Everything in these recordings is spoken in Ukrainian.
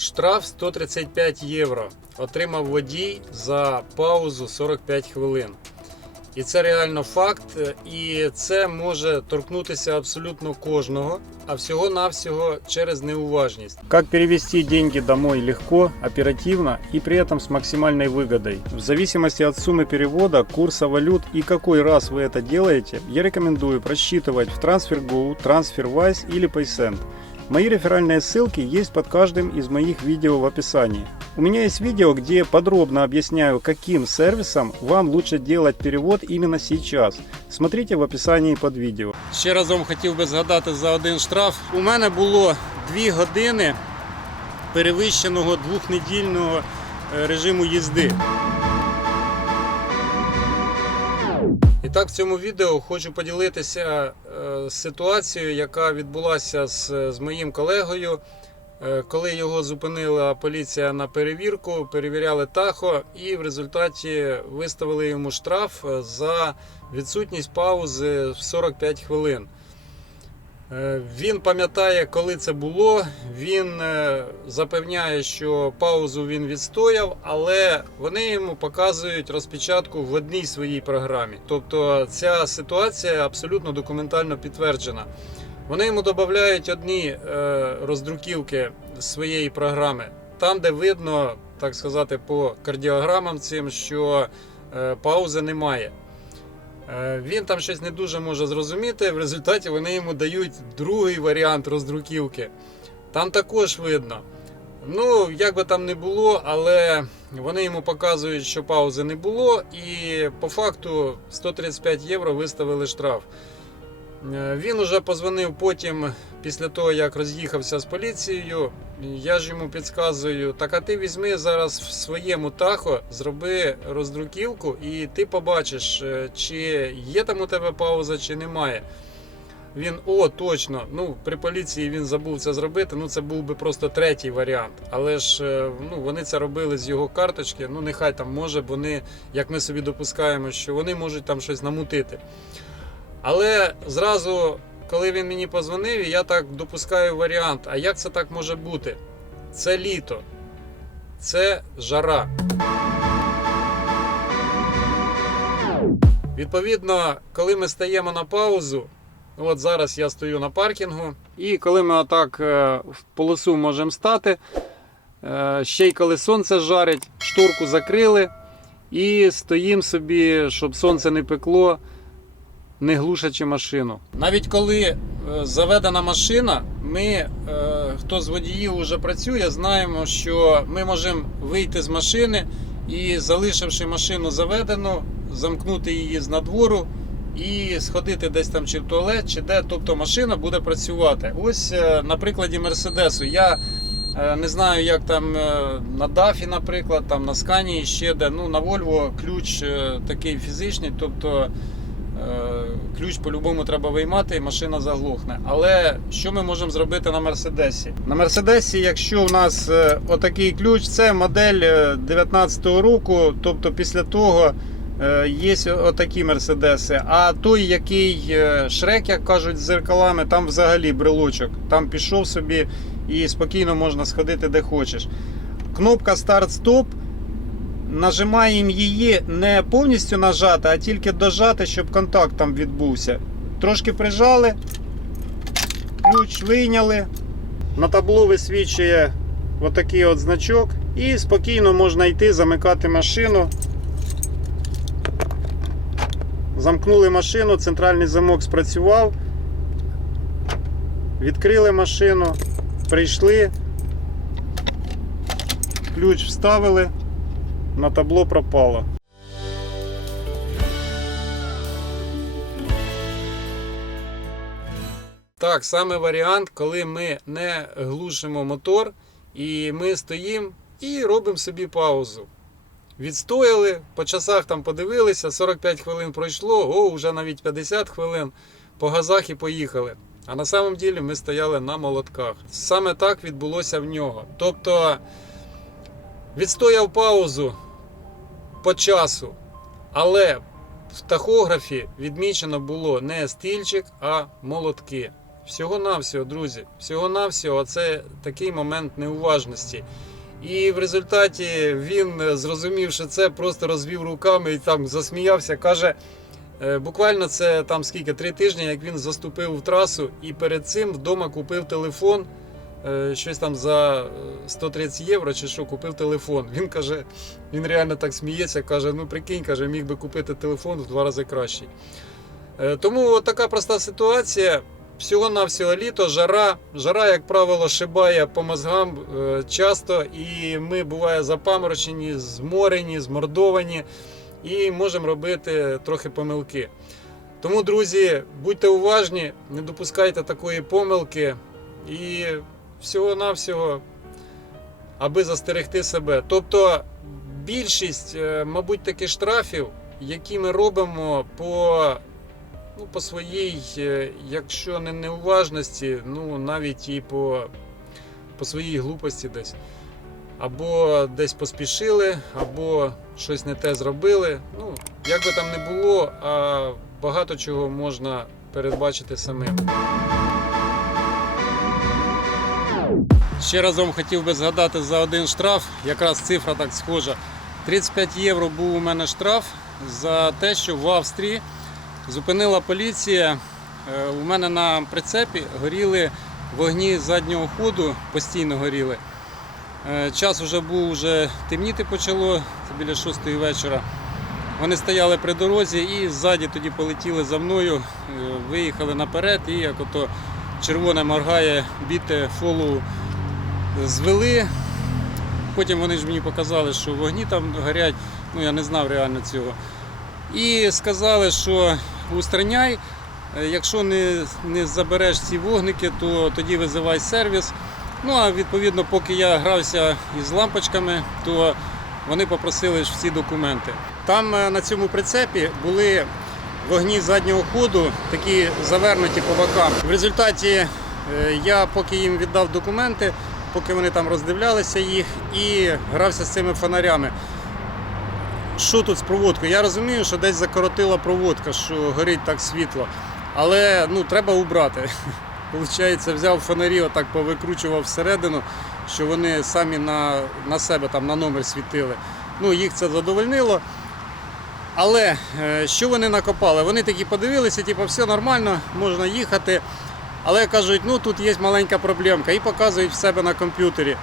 Штраф 135 євро. Отримав водій за паузу 45 хвилин. І це реально факт, і це може торкнутися абсолютно кожного, а всього-навсього через неуважність. Как перевести деньги домой легко, оперативно и при этом с максимальной выгодой? В зависимости от суммы перевода, курса валют и какой раз вы это делаете, я рекомендую просчитывать в TransferGo, TransferWise или PaySend. Мои реферальные ссылки есть под каждым из моих видео в описании. У меня есть видео, где подробно объясняю, каким сервисом вам лучше делать перевод именно сейчас. Смотрите в описании под відео. Ще разом хотів би згадати за один штраф. У мене було 2 години перевищеного двохнедільного е, режиму їзди. Так, в цьому відео хочу поділитися е, ситуацією, яка відбулася з, з моїм колегою. Е, Коли його зупинила поліція на перевірку, перевіряли тахо і в результаті виставили йому штраф е, за відсутність паузи в 45 хвилин. Е, Він пам'ятає, коли це було. Він е, запевняє, що паузу він відстояв, але вони йому показують розпечатку в одній своїй програмі. Тобто ця ситуація абсолютно документально підтверджена. Вони йому додають одні е, роздруківки своєї програми, там, де видно, так сказати, по кардіограмам цим, що паузи немає. Е, Він там щось не дуже може зрозуміти. В результаті вони йому дають другий варіант роздруківки. Там також видно. Ну, як би там не було, але вони йому показують, що паузи не було, і по факту 135 євро виставили штраф. Е, Він уже позвонив потім, після того, як роз'їхався з поліцією. Я ж йому підказую, так а ти візьми зараз в своєму тахо, зроби роздруківку, і ти побачиш, е, чи є там у тебе пауза, чи немає. Він, о, точно. Ну, при поліції він забув це зробити. Ну, це був би просто третій варіант. Але ж е, ну, вони це робили з його карточки. Ну, нехай там може, вони, як ми собі допускаємо, що вони можуть там щось намутити. Але зразу, коли він мені позвонив, я так допускаю варіант: а як це так може бути? Це літо, це жара. Відповідно, коли ми стаємо на паузу, от зараз я стою на паркінгу, і коли ми отак е, в полосу можемо стати, е, ще й коли сонце жарить, шторку закрили і стоїмо собі, щоб сонце не пекло не глушачи машину. Навіть коли е, заведена машина, ми, е, хто з водіїв вже працює, знаємо, що ми можемо вийти з машини і, залишивши машину заведену, замкнути її з надвору і сходити десь там чи в туалет, чи де, тобто машина буде працювати. Ось е, на прикладі Мерседесу. Я не знаю, як там на Дафі, наприклад, там на Сканії ще де. Ну, на Volvo ключ такий фізичний, тобто. Е, Ключ по-любому треба виймати, і машина заглухне. Але що ми можемо зробити на Мерседесі? На Мерседесі, якщо у нас е, отакий ключ, це модель е, 19-го року, тобто після того е, є отакі Мерседеси. А той, який е, шрек, як кажуть, з зеркалами, там взагалі брелочок. Там пішов собі і спокійно можна сходити де хочеш. Кнопка старт-стоп. Нажимаємо її не повністю нажати, а тільки дожати, щоб контакт там відбувся. Трошки прижали, ключ вийняли. На табло висвічує отакий от значок. І спокійно можна йти, замикати машину. Замкнули машину, центральний замок спрацював. Відкрили машину, прийшли, ключ вставили на табло пропало. Так, саме варіант, коли ми не глушимо мотор і ми стоїмо і робимо собі паузу. Відстояли, по часах там подивилися, 45 хвилин пройшло, о, вже навіть 50 хвилин по газах і поїхали. А на самом ділі ми стояли на молотках. Саме так відбулося в нього. Тобто відстояв паузу по часу, але в тахографі відмічено було не стільчик, а молотки. Всього-навсього, друзі. Всього-навсього, це такий момент неуважності. І в результаті він, зрозумівши це, просто розвів руками і там засміявся. Каже, е, буквально це там скільки, три тижні, як він заступив в трасу, і перед цим вдома купив телефон. Е, Щось там за е, 130 євро чи що купив телефон. Він каже, він реально так сміється, каже: ну прикинь, каже, міг би купити телефон в два рази кращий. Е, Тому така проста ситуація. Всього-навсього літо, жара. Жара, як правило, шибає по мозгам е, часто, і ми буває запаморочені, зморені, змордовані і можемо робити трохи помилки. Тому, друзі, будьте уважні, не допускайте такої помилки і всього-навсього, аби застерегти себе. Тобто більшість, е, мабуть, таких штрафів, які ми робимо по ну, по своїй, е, якщо не неуважності, ну навіть і по, по своїй глупості десь. Або десь поспішили, або щось не те зробили. Ну, як би там не було, а багато чого можна передбачити самим. Ще разом хотів би згадати за один штраф, якраз цифра так схожа. 35 євро був у мене штраф за те, що в Австрії зупинила поліція. Е, У мене на прицепі горіли вогні заднього ходу, постійно горіли. Е, Час вже був, вже темніти почало, це біля 6 вечора. Вони стояли при дорозі і ззаді тоді полетіли за мною, е, виїхали наперед і як ото червоне моргає, біте фолу звели. Потім вони ж мені показали, що вогні там горять, ну я не знав реально цього. І сказали, що устраняй, е, якщо не, не забереш ці вогники, то тоді визивай сервіс. Ну а відповідно, поки я грався із лампочками, то вони попросили всі документи. Там е, на цьому прицепі були вогні заднього ходу, такі завернуті по бокам. В результаті е, я поки їм віддав документи, поки вони там роздивлялися їх і грався з цими фонарями. Що тут з проводкою? Я розумію, що десь закоротила проводка, що горить так світло. Але ну, треба убрати. Получається, взяв фонарі, отак повикручував всередину, що вони самі на, на себе там на номер світили. Ну, їх це задовольнило. Але е, що вони накопали? Вони такі подивилися, типу, все нормально, можна їхати. Але кажуть, ну тут є маленька проблемка і показують в себе на комп'ютері.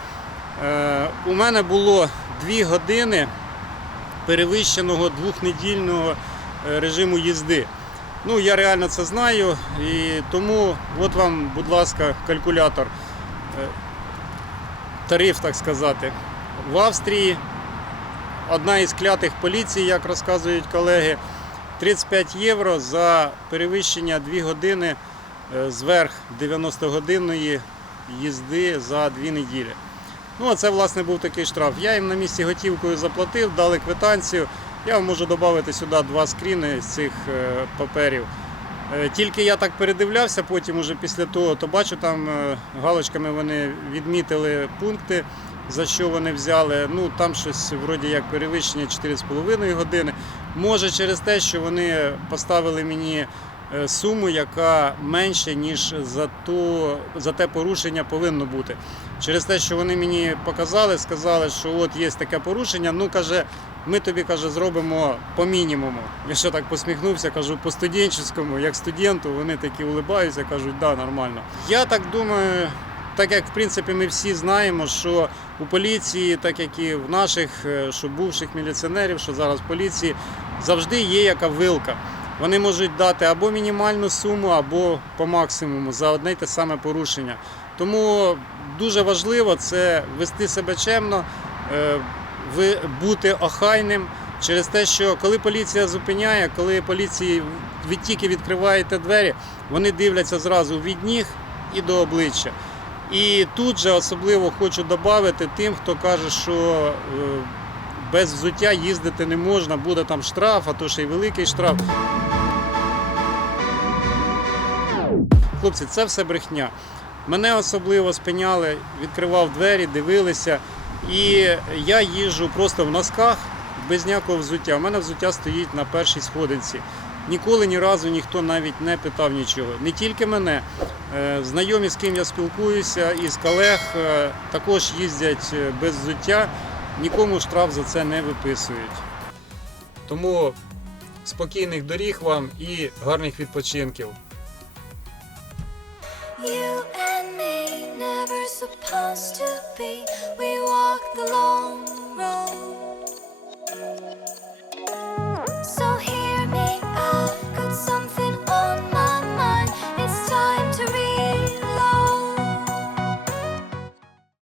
Е, у мене було 2 години перевищеного двохнедільного е, режиму їзди. Ну, я реально це знаю, і тому от вам, будь ласка, калькулятор. Е, Тариф, так сказати. В Австрії одна із клятих поліцій, як розказують колеги, 35 євро за перевищення 2 години зверх 90-годинної їзди за 2 неділі. Ну, а це, власне, був такий штраф. Я їм на місці готівкою заплатив, дали квитанцію. Я вам можу додати сюди два скріни з цих е, паперів. Е, Тільки я так передивлявся, потім уже після того, то бачу, там е, галочками вони відмітили пункти, за що вони взяли. Ну там щось вроді як перевищення 4,5 години. Може через те, що вони поставили мені е, суму, яка менше, ніж за, ту, за те порушення повинно бути. Через те, що вони мені показали, сказали, що от є таке порушення, ну каже, ми тобі каже, зробимо по мінімуму. Я ще так посміхнувся, кажу, по студентському, як студенту, вони такі улибаються, кажуть, да, нормально. Я так думаю, так як в принципі ми всі знаємо, що у поліції, так як і в наших, е, що бувших міліціонерів, що зараз в поліції, завжди є яка вилка. Вони можуть дати або мінімальну суму, або по максимуму за одне й те саме порушення. Тому дуже важливо це вести себе чемно, е, бути охайним через те, що коли поліція зупиняє, коли поліції ви відкриваєте двері, вони дивляться зразу від ніг і до обличчя. І тут же особливо хочу додати тим, хто каже, що е, без взуття їздити не можна, буде там штраф, а то ще й великий штраф. Хлопці, це все брехня. Мене особливо спиняли, відкривав двері, дивилися. І я їжу просто в носках, без ніякого взуття. У мене взуття стоїть на першій сходинці. Ніколи ні разу ніхто навіть не питав нічого. Не тільки мене. Е, знайомі, з ким я спілкуюся, і з колег е, також їздять е, без взуття, нікому штраф за це не виписують. Тому спокійних доріг вам і гарних відпочинків. You and me, never supposed to be. We walk the long road.